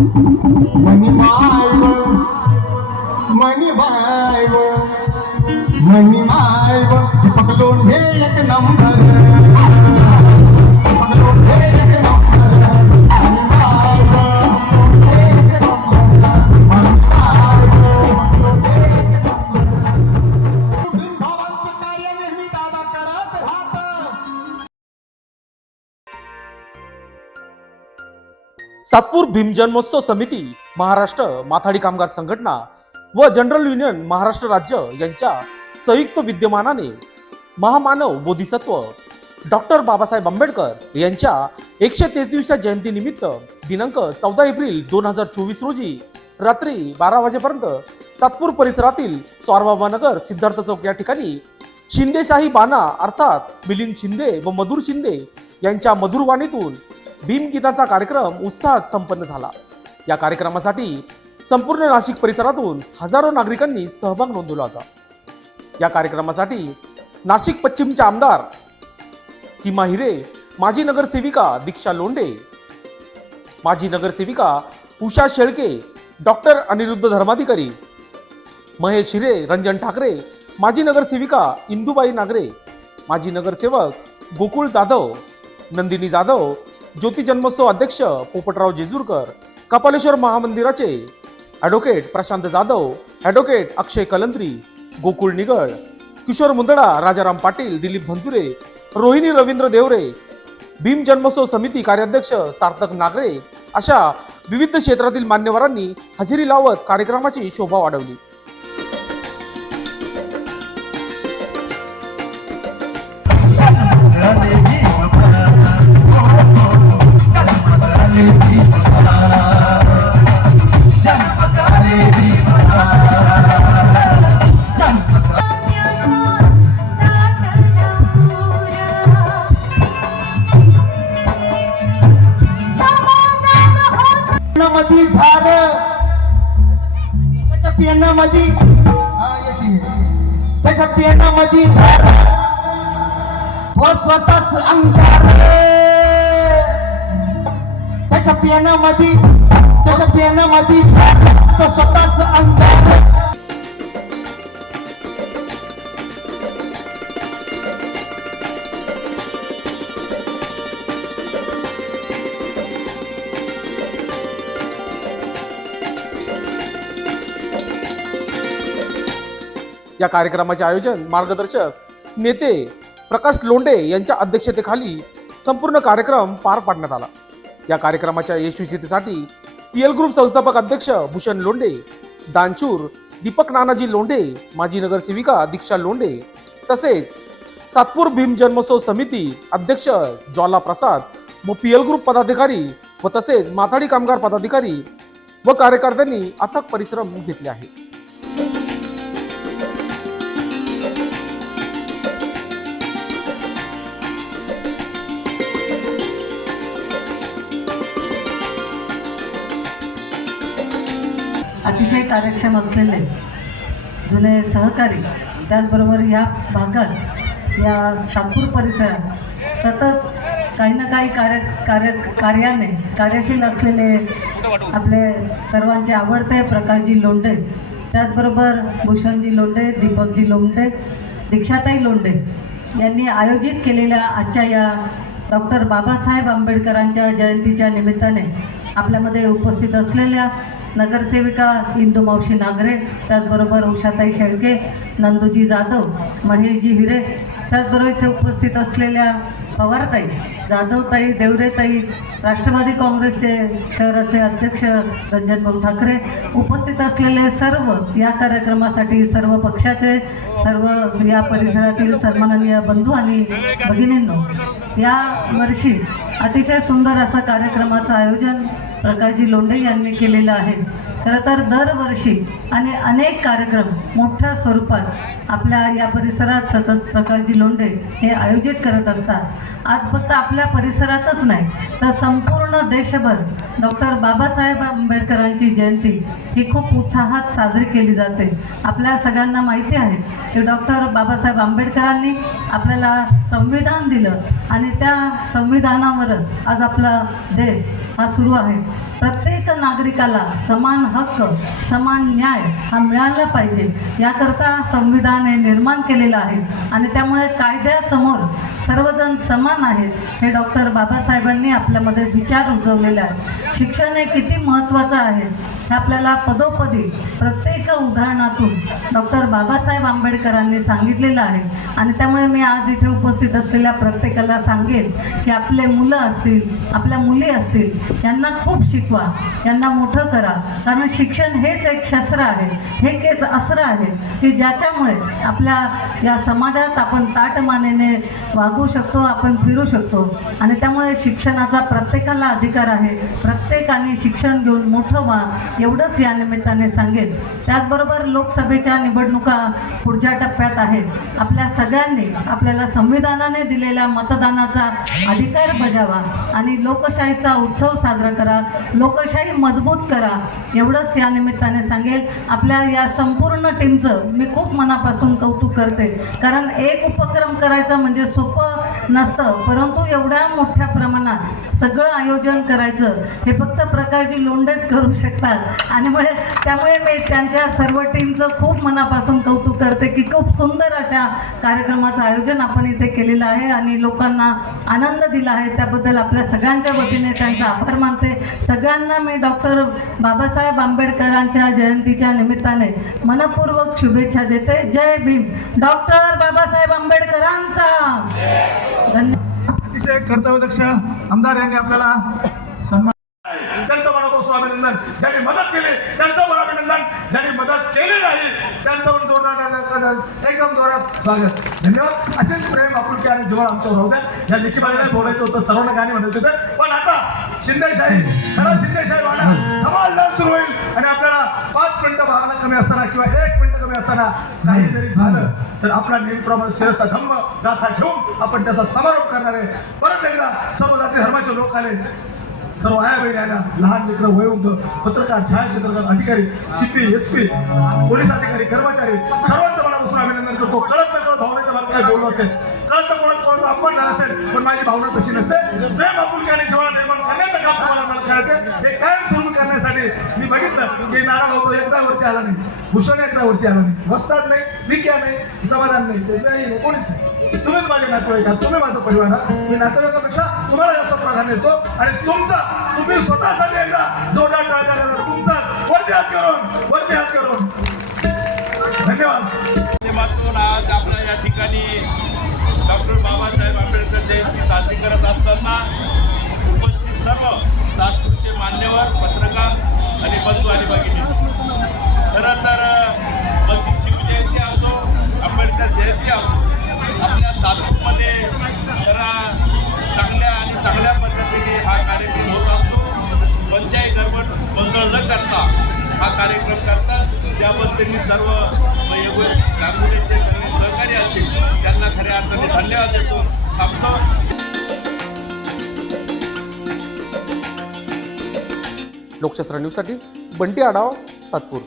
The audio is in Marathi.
मनी मायव मनी बाय मनी मायव दीपक लोंढे एक नंबर। सातपूर भीम जन्मोत्सव समिती महाराष्ट्र माथाडी कामगार संघटना व जनरल युनियन महाराष्ट्र राज्य यांच्या संयुक्त विद्यमानाने महामानव बोधिसत्व डॉक्टर बाबासाहेब आंबेडकर यांच्या एकशे तेहतीसच्या जयंतीनिमित्त दिनांक चौदा एप्रिल दोन हजार चोवीस रोजी रात्री बारा वाजेपर्यंत सातपूर परिसरातील स्वारबाबानगर सिद्धार्थ चौक या ठिकाणी शिंदेशाही बाणा अर्थात मिलिंद शिंदे व मधुर शिंदे यांच्या मधुरवाणीतून भीमगीताचा कार्यक्रम उत्साहात संपन्न झाला. या कार्यक्रमासाठी संपूर्ण नाशिक परिसरातून हजारो नागरिकांनी सहभाग नोंदवला होता. या कार्यक्रमासाठी नाशिक पश्चिमचे आमदार सीमा हिरे माजी नगरसेविका दीक्षा लोंडे माजी नगरसेविका उषा शेळके डॉक्टर अनिरुद्ध धर्माधिकारी महेश हिरे रंजन ठाकरे माजी नगरसेविका इंदुबाई नागरे माजी नगरसेवक गोकुळ जाधव नंदिनी जाधव ज्योती जन्मोत्सव अध्यक्ष पोपटराव जेजूरकर कपालेश्वर महामंदिराचे ॲडव्होकेट प्रशांत जाधव ॲडव्होकेट अक्षय कलंत्री गोकुळ निगड किशोर मुंदडा राजाराम पाटील दिलीप भंतुरे रोहिणी रवींद्र देवरे भीम जन्मोत्सव समिती कार्याध्यक्ष सार्थक नागरे अशा विविध क्षेत्रातील मान्यवरांनी हजेरी लावत कार्यक्रमाची शोभा वाढवली. पिण्यामध्ये त्याच्या पेनामध्ये त्याच्या पिण्यामध्ये धार तो स्वतःच अंगार त्याच्या पेनामध्ये त्याच्या पेनामध्ये धार तो स्वतःच अंगार या कार्यक्रमाचे आयोजन मार्गदर्शक नेते प्रकाश लोंडे यांच्या अध्यक्षतेखाली संपूर्ण कार्यक्रम पार पाडण्यात आला. या कार्यक्रमाच्या यशस्वीतेसाठी पीएल ग्रुप संस्थापक अध्यक्ष भूषण लोंडे दानशूर दीपक नानाजी लोंडे माजी नगरसेविका दीक्षा लोंडे तसेच सातपूर भीम जन्मोत्सव समिती अध्यक्ष ज्वाला प्रसाद व पीएल ग्रुप पदाधिकारी व तसेच माथाडी कामगार पदाधिकारी व कार्यकर्त्यांनी अथक परिश्रम घेतले आहेत. अतिशय कार्यक्षम असलेले जुने सहकारी त्याचबरोबर या भागात या सातपूर परिसरात सतत काही ना काही कार्य कार्य कार्याने कार्यशील असलेले आपले सर्वांचे आवडते प्रकाशजी लोंढे त्याचबरोबर भूषणजी लोंढे दीपकजी लोंढे दीक्षाताई लोंढे यांनी आयोजित केलेल्या आजच्या या डॉक्टर बाबासाहेब आंबेडकरांच्या जयंतीच्या निमित्ताने आपल्यामध्ये उपस्थित असलेल्या नगरसेविका इंदू मावशी नागरे त्याचबरोबर उषाताई शेळके नंदूजी जाधव महेशजी हिरे त्याचबरोबर इथे उपस्थित असलेल्या पवारताई जाधवताई देवरेताई राष्ट्रवादी काँग्रेसचे शहराचे अध्यक्ष रंजनभाऊ ठाकरे उपस्थित असलेले सर्व या कार्यक्रमासाठी सर्व पक्षाचे सर्व या परिसरातील सन्माननीय बंधू आणि भगिनींनो या वर्षी अतिशय सुंदर असा कार्यक्रमाचं आयोजन प्रकाशजी लोंढे यांनी केलेलं आहे. खरं तर दरवर्षी आणि अनेक कार्यक्रम मोठ्या स्वरूपात आपल्या या परिसरात सतत प्रकाशजी लोंढे हे आयोजित करत असतात. आज फक्त आपल्या परिसरातच नाही तर संपूर्ण देशभर डॉक्टर बाबासाहेब आंबेडकरांची जयंती ही खूप उत्साहात साजरी केली जाते. आपल्या सगळ्यांना माहिती आहे की डॉक्टर बाबासाहेब आंबेडकरांनी आपल्याला संविधान दिलं आणि त्या संविधानावरच आज आपला देश हा सुरू आहे. प्रत्येक नागरिकाला समान हक्क समान न्याय हा मिळाला पाहिजे. याकरता संविधान हे निर्माण केलेलं आहे आणि त्यामुळे कायद्यासमोर सर्वजण समान आहेत हे डॉक्टर बाबासाहेबांनी आपल्यामध्ये विचार रुजवलेले आहेत शिक्षण हे किती महत्त्वाचं आहे हे आपल्याला पदोपदी प्रत्येक उदाहरणातून डॉक्टर बाबासाहेब आंबेडकरांनी सांगितलेलं आहे. आणि त्यामुळे मी आज इथे उपस्थित असलेल्या प्रत्येकाला सांगेन की आपले मुलं असतील आपल्या मुली असतील यांना खूप शिक शिकवा. यांना मोठं करा. कारण शिक्षण हेच एक शस्त्र आहे. हे केच अस्त्र आहे. की ज्याच्यामुळे आपल्या या समाजात आपण ताटमानेने वागू शकतो आपण फिरू शकतो. आणि त्यामुळे शिक्षणाचा प्रत्येकाला अधिकार आहे. प्रत्येकाने शिक्षण घेऊन मोठं व्हा. एवढंच या निमित्ताने सांगेन. त्याचबरोबर लोकसभेच्या निवडणुका पुढच्या टप्प्यात आहेत. आपल्या सगळ्यांनी आपल्याला संविधानाने दिलेल्या मतदानाचा अधिकार बजावा आणि लोकशाहीचा उत्सव साजरा करा. लोकशाही मजबूत करा एवढंच या निमित्ताने सांगेल. आपल्या या संपूर्ण टीमचं मी खूप मनापासून कौतुक करते. कारण एक उपक्रम करायचा म्हणजे सोपं नसतं. परंतु एवढ्या मोठ्या प्रमाणात सगळं आयोजन करायचं हे फक्त प्रकाशजी लोंडेच करू शकतात. आणि मुळे त्यामुळे मी त्यांच्या सर्व टीमचं खूप मनापासून कौतुक करते की खूप सुंदर अशा कार्यक्रमाचं आयोजन आपण इथे केलेलं आहे आणि लोकांना आनंद दिला आहे. त्याबद्दल आपल्या सगळ्यांच्या वतीने त्यांचा आभार मानते. सगळ्यांना मी डॉक्टर बाबासाहेब आंबेडकरांच्या जयंतीच्या निमित्ताने मनपूर्वक शुभेच्छा देते. जय भीम. डॉक्टर बाबासाहेब आंबेडकरांचा! आमचे कर्तव्यदक्ष आमदार यांनी आपल्याला सन्मान त्यांचं मनापासून अभिनंदन. ज्यांनी मदत केली त्यांचं पण अभिनंदन. ज्यांनी मदत केली नाही त्यांचं पण जोरदार एकदम जोरात स्वागत. धन्यवाद. असेच प्रेम आपुलकी आणि जोर आमच्यावर राहू द्या. या लेखी बोलायचं होतं सर्वांना गाणी म्हणायचं होतं. पण आता शिंदेशाही खरा शिंदेशाही वाडा धमाल डान्स सुरू होईल. आणि आपल्याला पाच मिनिटं भागणं कमी असताना किंवा एक मिनिटं कमी असताना काही जरी झालं. तर आपला नेहमीप्रमाणे शिरस्ता धम्म गाथा घेऊन आपण त्याचा समारोप करणार आहे. परत एकदा सर्व जाती धर्माचे लोक आले. सर्व आया बहिणी आल्या. लहान लेकरं वयोवृद्ध पत्रकार छायाचित्रकार अधिकारी सीपी एस पी पोलीस अधिकारी कर्मचारी सर्वांचं मनापासून अभिनंदन करतो. कळत न कळत भावनेचा बाबतीत काय बोललो असेल. अपमान झाला असेल पण माझी भावना तशी नसते प्रेम आपुलकाने आणि निर्माण करण्याचं काम तुम्हाला मला करायचं हे कायम सुरू करण्यासाठी मी बघितलं की नारा भाऊ एकदा वरती आला नाही भूषण एकदा वरती आला नाही. वस्तात नाही विक्या नाही समाधान नाही नाही कोणीच नाही. तुम्हीच माझे नातेवाईक आहात तुम्ही माझा परिवार आहात. मी नातेवाईकापेक्षा तुम्हाला जास्त प्राधान्य देतो. आणि तुमचा तुम्ही स्वतःसाठी एकदा जोरदार टाळ्या करा. तुमचा वरती हात करून वरती हात करून. धन्यवाद. माध्यमातून आज आपल्या या ठिकाणी डॉक्टर बाबासाहेब आंबेडकर जयंती साजरी करत असताना उपस्थित सर्व सातपूरचे मान्यवर पत्रकार आणि बंधू आणि भगिनी. खरं तर त्यांनी सर्व वयोगट गांगुलीचे सगळे सहकारी असतील त्यांना खऱ्या अर्थाने धन्यवाद देतो. थांबतो. लोकशास्त्र न्यूजसाठी बंटी आढाव सातपूर.